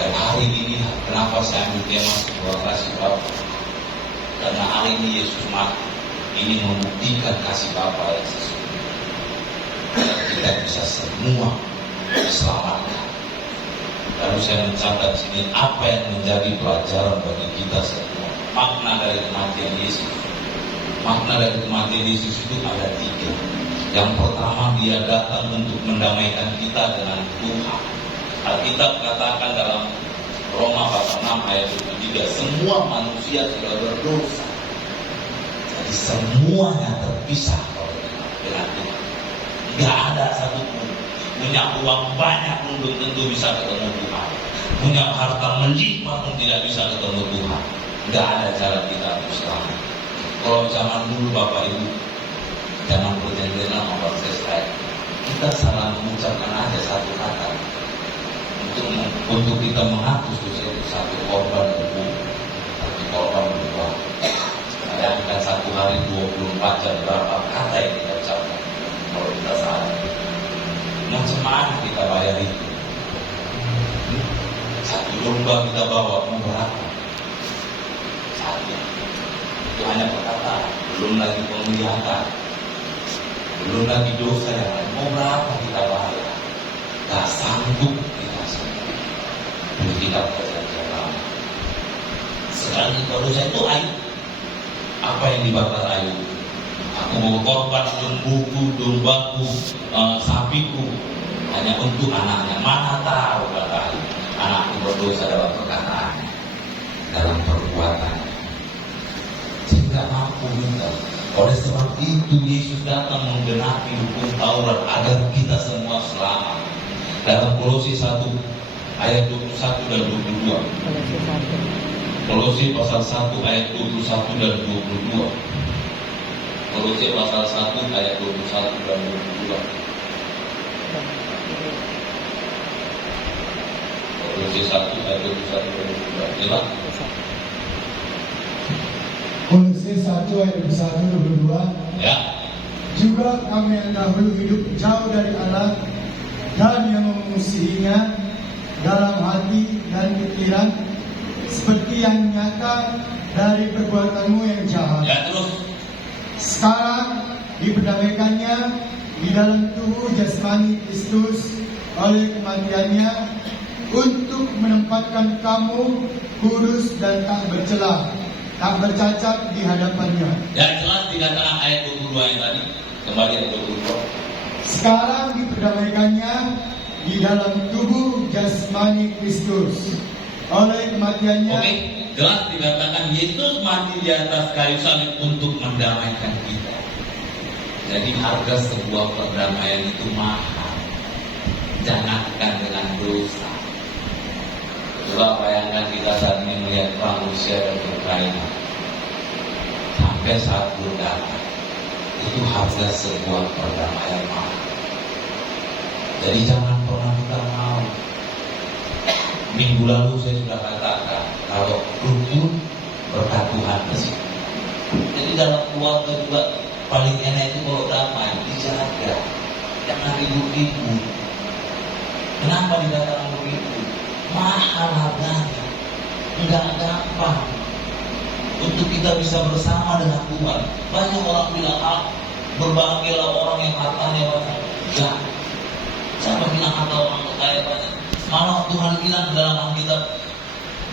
Dan hari ini kenapa saya ambil tema sebuah kasih Bapa? Karena hari ini Yesus mati, ini membuktikan kasih Bapa yang sesungguhnya. Kita bisa semua diselamatkan. Lalu saya mencatat sini apa yang menjadi pelajaran bagi kita semua. Makna dari kematian Yesus. Makna dari kematian Yesus itu ada 3. Yang pertama, dia datang untuk mendamaikan kita dengan Tuhan. Alkitab katakan dalam Roma pasal 6 ayat 23, semua manusia sudah berdosa. Jadi semuanya terpisah dengan Tuhan. Tidak ada satupun punya uang banyak pun belum tentu bisa ketemu Tuhan. Punya harta melimpah pun tidak bisa ketemu Tuhan. Tidak ada cara kita untuk selamat. Kalau zaman dulu Bapak Ibu, zaman perjanjian lama bangsa Israel, kita salah mengucapkan aja satu kata untuk kita menghapus dosa itu, satu korban berbuah, satu korban berbuah. Bayangkan satu hari 24 jam berapa kata yang kita ucapkan kalau kita salah. Macam mana kita bayar itu? Satu domba kita bawa mau berapa? Satu. Itu hanya perkataan, belum lagi penglihatan, belum lagi dosa yang lain. Mau berapa kita bayar? Tak sanggup kita sanggup. Itu kita perjanjian lama. Sekarang kalau dosa itu Ayub. Apa yang dibakar Ayub? Aku mau korban lembuku, dombaku, sapiku hanya untuk anaknya. Mana tahu kata Ayub, anakku berdosa dalam perkataan, dalam perbuatan. Saya tidak mampu minta. Oleh sebab itu Yesus datang menggenapi hukum Taurat agar kita semua selamat. Dalam Kolose 1 ayat 21 dan 22. Kolose pasal 1 ayat 21 dan 22. Kolose pasal 1 ayat 21 dan 22. Kolose 1 ayat 21 dan 22. Jelas? Kolose 1 ayat 21 dan 22. Ya. Juga kami yang dahulu hidup jauh dari Allah dan yang memusuhinya dalam hati dan pikiran, seperti yang nyata dari perbuatanmu yang jahat. Ya, terus. Sekarang diperdamaikannya di dalam tubuh jasmani Kristus oleh kematiannya, untuk menempatkan kamu kudus dan tak bercela, tak bercacat di hadapannya. Ya, jelas dikatakan ayat 22 yang tadi. Kembali ayat 22. Sekarang diperdamaikannya di dalam tubuh jasmani Kristus oleh kematiannya. Oke, jelas dikatakan Yesus mati di atas kayu salib untuk mendamaikan kita. Jadi harga sebuah perdamaian itu mahal. Jangankan dengan dosa. Coba bayangkan kita saat ini melihat perang Rusia dan Ukraina. Sampai saat datang, itu harga sebuah perdamaian mahal. Jadi jangan pernah kita mau. Minggu lalu saya sudah katakan, kalau rukun berkat Tuhan ke situ. Jadi dalam keluarga juga paling enak itu kalau damai dijaga, jangan ribut-ribut. Kenapa dikatakan begitu? Mahal harganya, enggak gampang. Untuk kita bisa bersama dengan Tuhan. Banyak orang bilang, berbahagialah orang yang hartanya banyak. Enggak. Siapa bilang harta orang kaya banyak? Malah Tuhan bilang dalam Alkitab,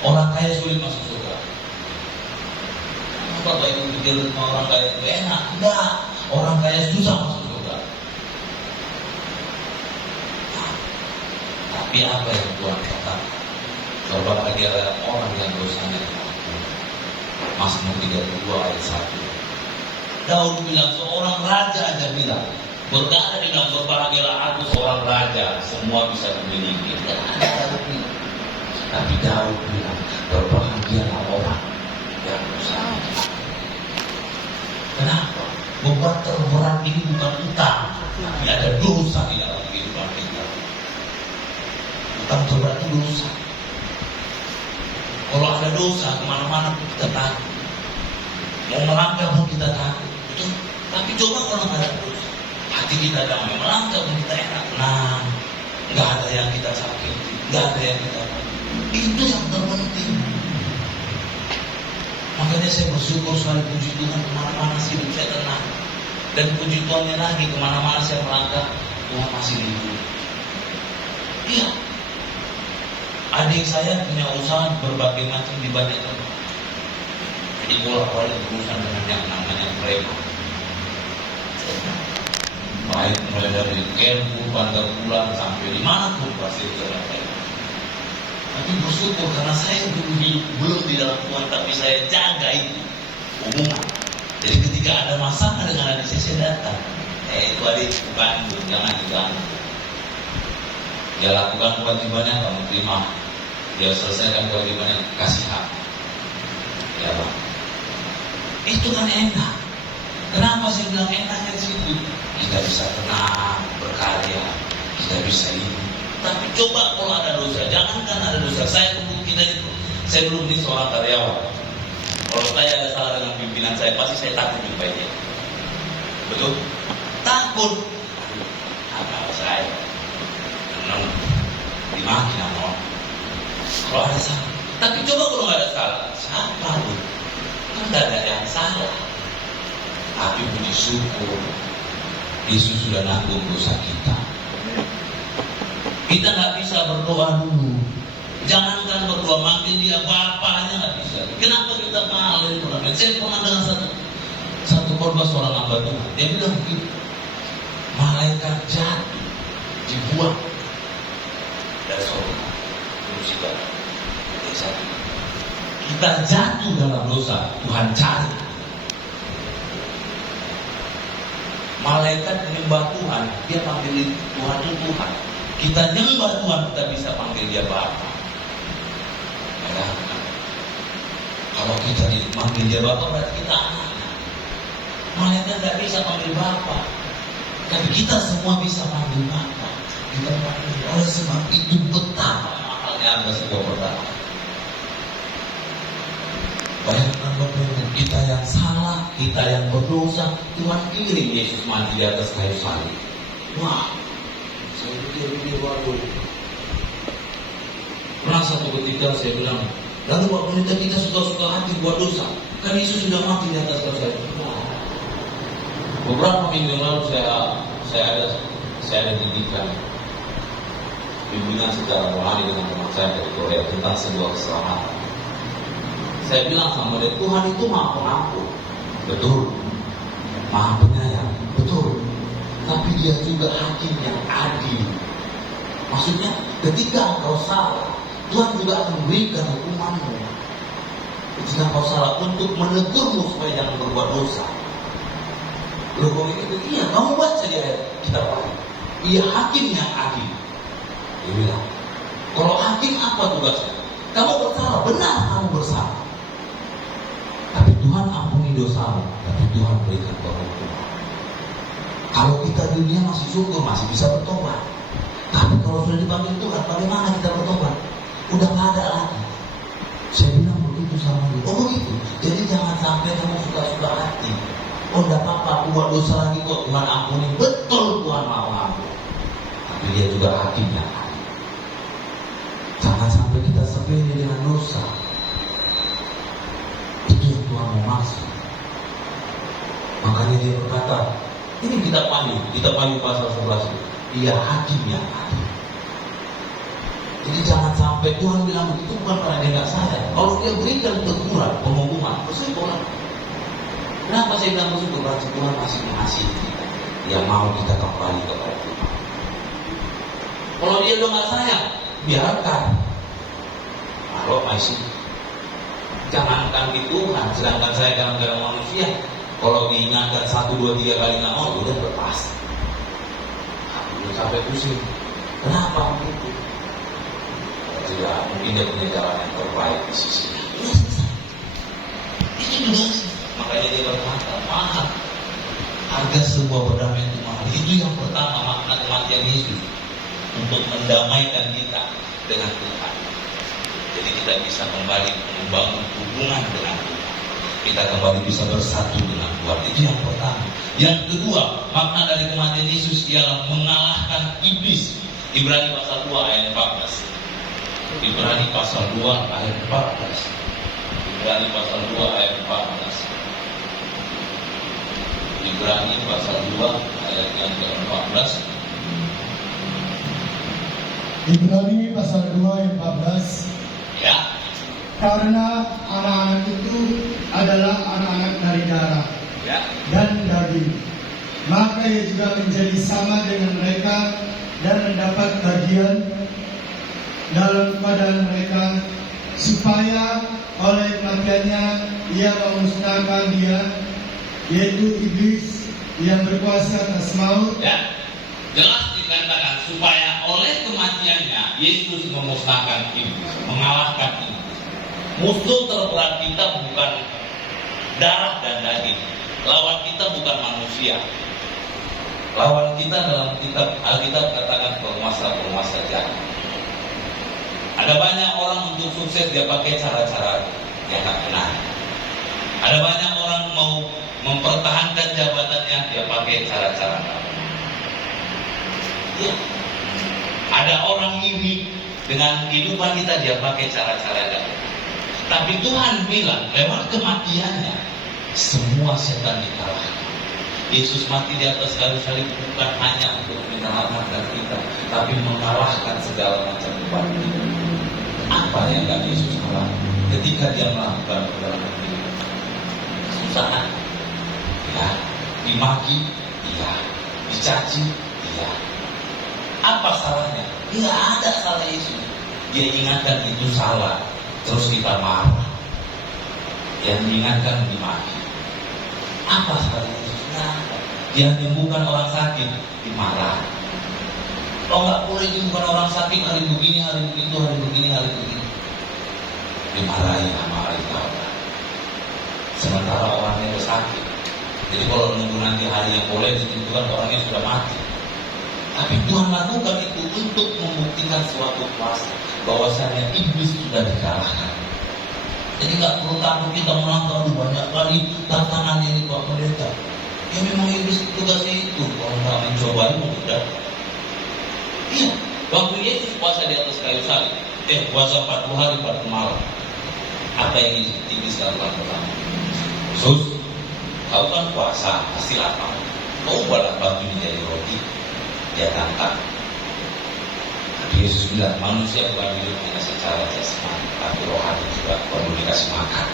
orang kaya sulit masuk surga. Bapak Ibu pikir orang kaya itu enak? Enggak. Orang kaya susah masuk surga. Tapi apa yang Tuhan katakan? Berbahagialah orang yang dosanya diampuni. Mazmur 32 ayat 1. Daud bilang, seorang raja aja bilang, berkata bilang, berbahagialah aku seorang raja, semua bisa dimiliki. Tapi Daud bilang, berbahagialah orang yang berusaha. Kenapa? Beban terberat ini bukan utang, tapi ada dosa di dalam kehidupan kita. Utang terberat itu dosa. Kalau ada dosa, kemana-mana pun kita takut. Mau melangkah pun kita takut. Tapi coba kalau nggak ada dosa, hati kita damai, melangkah pun kita enak. Nah, nggak ada yang kita sakiti, nggak ada yang kita Itu yang terpenting. Makanya saya bersyukur sekali, puji Tuhan, kemana-mana hidup saya tenang. Dan puji Tuhannya lagi, kemana-mana saya melangkah, Tuhan masih lindungi. Iya. Adik saya punya usaha berbagai macam di banyak tempat. Jadi bolak-balik berurusan dengan yang namanya preman. Baik mulai dari Kempu, Bandar Pulang sampai di mana pun pasti terlalu. Tapi bersyukur karena saya dulu belum di dalam Tuhan, tapi saya jaga itu hubungan. Jadi ketika ada masalah dengan adik saya datang, itu adik bukan, jangan diganggu. Dia lakukan kewajibannya, kamu terima. Dia selesaikan kewajibannya, kasih hak. Ya Bang. Itu kan enak. Kenapa saya bilang enaknya di situ? Kita bisa tenang, berkarya, kita bisa ini. Tapi coba kalau ada dosa, jangankan ada dosa. Saya dulu ini seorang karyawan. Kalau saya ada salah dengan pimpinan saya, pasti saya takut jumpai dia. Betul? Takut. Apa saya? Dimaki nama orang. Kalau ada salah. Tapi coba kalau nggak ada salah, siapa lu? Kan nggak ada yang salah. Tapi puji syukur, Yesus sudah nanggung dosa kita. Kita nggak bisa berdoa dulu. Jangankan berdoa, manggil dia bapaknya nggak bisa. Kenapa kita malu? Saya pernah dengan satu korban seorang hamba Tuhan. Dia bilang begini, malaikat jatuh, dibuang dari surga. Musibah. Kita jatuh dalam dosa, Tuhan cari. Malaikat menyembah Tuhan, dia panggil Tuhan itu Tuhan. Kita nyembah Tuhan, kita bisa panggil dia Bapa. Ya, kalau kita dipanggil dia Bapa, berarti kita anaknya. Malaikat tidak bisa panggil Bapa, tapi kita semua bisa panggil Bapa. Kita panggil. Oleh sebab itu betapa mahalnya harga sebuah pertama. Bayangkan bagaimana kita yang salah, kita yang berdosa, Tuhan kirim Yesus mati di atas kayu salib. Wah, saya pikir waduh. Pernah satu ketika saya bilang, lalu Pak Pendeta kita suka-suka hati buat dosa, kan Yesus sudah mati di atas kayu salib. Beberapa minggu lalu saya ada didikan bimbingan secara rohani dengan teman saya dari Korea tentang sebuah keselamatan. Saya bilang sama dia, Tuhan itu maha pengampun, betul, maha penyayang, betul, tapi dia juga hakim yang adil. Maksudnya ketika engkau salah, Tuhan juga akan memberikan hukumanmu. Ketika engkau salah, untuk menegurmu supaya jangan berbuat dosa. Loh kok itu? Iya, kamu baca di ayat kitab lain. Ia hakim yang adil. Dia bilang, kalau hakim apa tugasnya? Kamu bersalah, benar kamu bersalah. Tapi Tuhan ampuni dosamu, tapi Tuhan berikan perhukuman. Kalau kita di dunia masih syukur, masih bisa bertobat. Tapi kalau sudah dipanggil Tuhan, bagaimana kita bertobat? Udah nggak ada lagi. Saya bilang begitu sama dia. Oh begitu. Jadi jangan sampai kamu suka-suka hati. Oh enggak apa-apa, aku buat dosa lagi kok, Tuhan ampuni. Betul, Tuhan mau ampuni. Tapi dia juga hakimnya. Jangan sampai kita sepele dengan dosa. Itu yang Tuhan mau maksud. Makanya dia berkata, ini kitab Wahyu pasal 11. Dia hakim yang adil. Jadi jangan sampai Tuhan bilang begitu bukan karena dia nggak sayang. Kalau dia berikan teguran, penghukuman, bersyukur. Kenapa saya bilang bersyukur? Berarti Tuhan masih mengasihi kita, yang mau kita kembali kepada Tuhan. Kalau dia udah nggak sayang, biarkan. Kalau masih jangankan di Tuhan, sedangkan saya kadang-kadang manusia, kalau diingatkan 1, 2, 3 kali nggak mau, udah lepas. Udah sampai pusing. Kenapa begitu? Tidak, mungkin dia punya jalan yang terbaik di sisinya. Itu juga sih. Makanya dia berkata, mahal. Harga sebuah perdamaian itu mahal. Itu yang pertama, makna kematian Yesus. Untuk mendamaikan kita dengan Tuhan. Jadi kita bisa kembali membangun hubungan dengan Tuhan. Kita kembali bisa bersatu dengan Tuhan. Itu yang pertama. Yang kedua, makna dari kematian Yesus ialah mengalahkan iblis. Ibrani pasal 2 ayat 14. Ibrani pasal 2 ayat 14. Ibrani pasal 2 ayat 14. Ibrani pasal 2 ayat yang ke-14. Ibrani pasal 2 ayat 14. Ya. Karena anak-anak itu adalah anak-anak dari darah Ya. dan daging, maka ia juga menjadi sama dengan mereka dan mendapat bagian dalam keadaan mereka, supaya oleh kematiannya ia memusnahkan dia, yaitu iblis yang berkuasa atas maut. Ya. Jelas dikatakan supaya oleh kematiannya Yesus memusnahkan iblis, mengalahkan iblis. Musuh terberat kita bukan darah dan daging. Lawan kita bukan manusia. Lawan kita dalam kitab Alkitab katakan penguasa-penguasa jahat. Ada banyak orang untuk sukses dia pakai cara-cara yang tak benar. Ada banyak orang mau mempertahankan jabatannya dia pakai cara-cara tak benar. Ya. Ada orang iri dengan kehidupan kita dia pakai cara-cara yang tak benar. Tapi Tuhan bilang lewat kematiannya semua setan dikalahkan. Yesus mati di atas kayu salib bukan hanya untuk menyelamatkan kita, tapi mengalahkan segala macam beban. Apa yang gak Yesus alami ketika dia melakukan perjalanan hidup? Susah, ya, dimaki, iya, dicaci, iya. Apa salahnya? Tidak ada salah Yesus. Dia ingatkan itu salah. Terus kita marah. Yang diingatkan dimaki. Apa salahnya? Nah, dia menyembuhkan orang sakit dimarah. Oh nggak boleh menyembuhkan orang sakit hari begini, hari begitu, hari begini, hari begini. Dimarahi sama hari Taurat. Sementara orangnya sudah sakit. Jadi kalau nunggu nanti hari yang boleh ditentukan orangnya sudah mati. Tapi Tuhan lakukan itu untuk membuktikan suatu kuasa bahwasanya iblis sudah dikalahkan. Jadi nggak perlu takut kita menangkap banyak kali tantangan ini Pak Pendeta. Ya memang iblis tugasnya itu. Kalau nggak mencoba itu mudah. Iya, waktu Yesus puasa di atas kayu salib, puasa 40 hari 40 malam. Apa yang iblis lakukan pertama? Yesus, kau kan puasa pasti lapar. Kau buatlah batu menjadi roti. Dia tantang. Tapi Yesus bilang manusia bukan hidup hanya secara jasmani, tapi rohani juga perlu dikasih makan.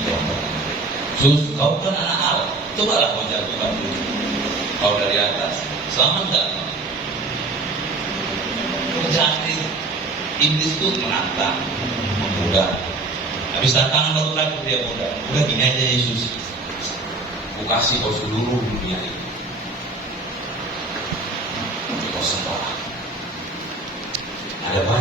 Itu yang pertama. Yesus, kau kan anak Allah. Cobalah kau jatuhkan dulu. Kau dari atas. Selamat enggak? Kerjaan iblis itu menantang, menggoda. Habis tantangan baru terakhir dia goda. Udah gini aja Yesus. Aku kasih kau seluruh dunia ini. Kau sembah. Ada banyak